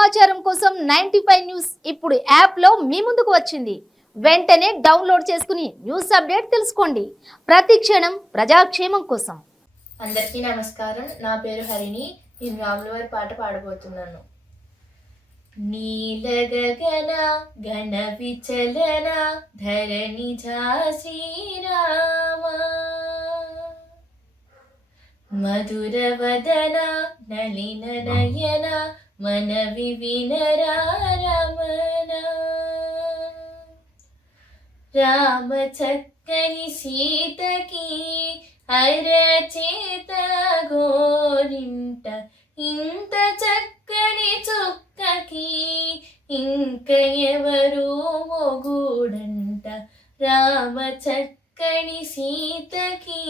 సమాచారం కోసం 95 న్యూస్ ఇప్పుడు యాప్లో మీ ముందుకు వచ్చింది. వెంటనే డౌన్లోడ్ చేసుకుని న్యూస్ అప్డేట్ తెలుసుకోండి. ప్రతి క్షణం ప్రజాక్షేమం కోసం. అందరికీ నమస్కారం. నా పేరు హరిణి. నేను రాములవారి పాట పాడబోతున్నాను. నీలగగన గణ విచలన ధరణి శ్రీరామ మధుర వదన నలిన నయన మన వివినరమణ రామ చక్కని సీతకి అరచేత గోరింట ఇంత చక్కని చుక్కకి ఇంక ఎవరు మొగుడంట రామ చక్కని సీతకి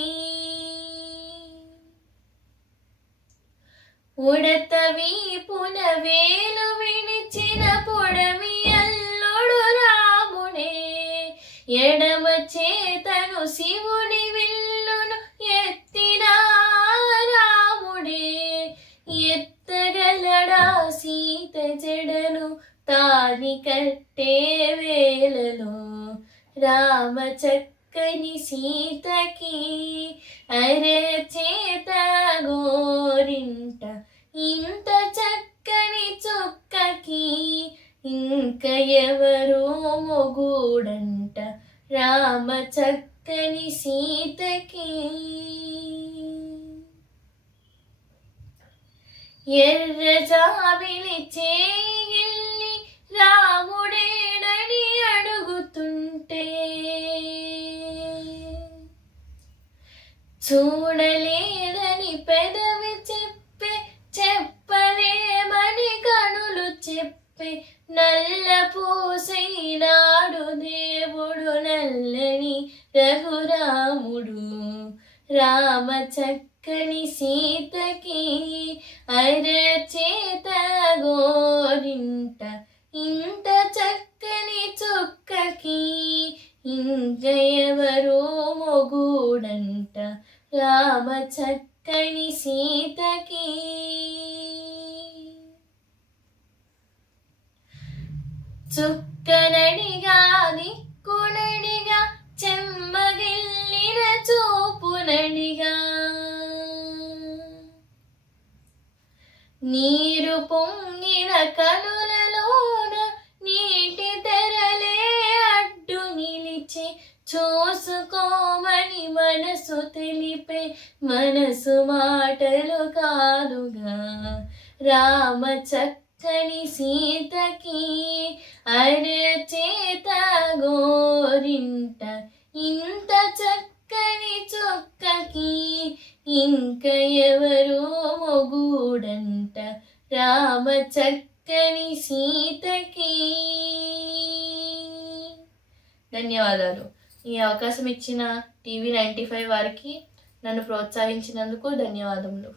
ఉడత వీపున వేలు విడిచిన పొడవి అల్లుడు రాముడే ఎడమ చేతను శివుని విల్లును ఎత్తిన రాముడే ఎత్తగలడా సీత జడను తాని కట్టే వేళలో రామ చక్కని సీతకి అరచేత గోరింట ఇంత చక్కని చుక్కకి ఇంక ఎవరు మొగుడంట రామ చక్కని సీతకి ఎర్ర జాబిలి చేయిల్లి రాముడేడని అడుగుతుంటే చూడలేదని పెదవి చెప్పలేమని కనులు చెప్పే నల్ల పూసైనాడు దేవుడు నల్లని రఘురాముడు రామ చక్కని సీతకి అరచేత గోరింట ఇంత చక్కని చుక్కకి ఇంక ఎవరు మొగుడంట రామ చక్కని సీతకి చుక్కనడిగా దిక్కునడిగా చెమ్మగిల్లిన చూపునడిగా నీరు పొంగిన కనులలోన నీటి తెరలే అడ్డు నిలిచి చూసుకోమని మనసు తెలిపే మనసు మాటలు కాదుగా రామ చక్కని సీతకి అరచేత గోరింట ఇంత చక్కని చుక్కకి ఇంక ఎవరు మొగుడంట రామ చక్కని సీతకి. ధన్యవాదాలు. ఈ అవకాశం ఇచ్చిన టీవీ 95 వారికి నన్ను ప్రోత్సహించినందుకు ధన్యవాదములు.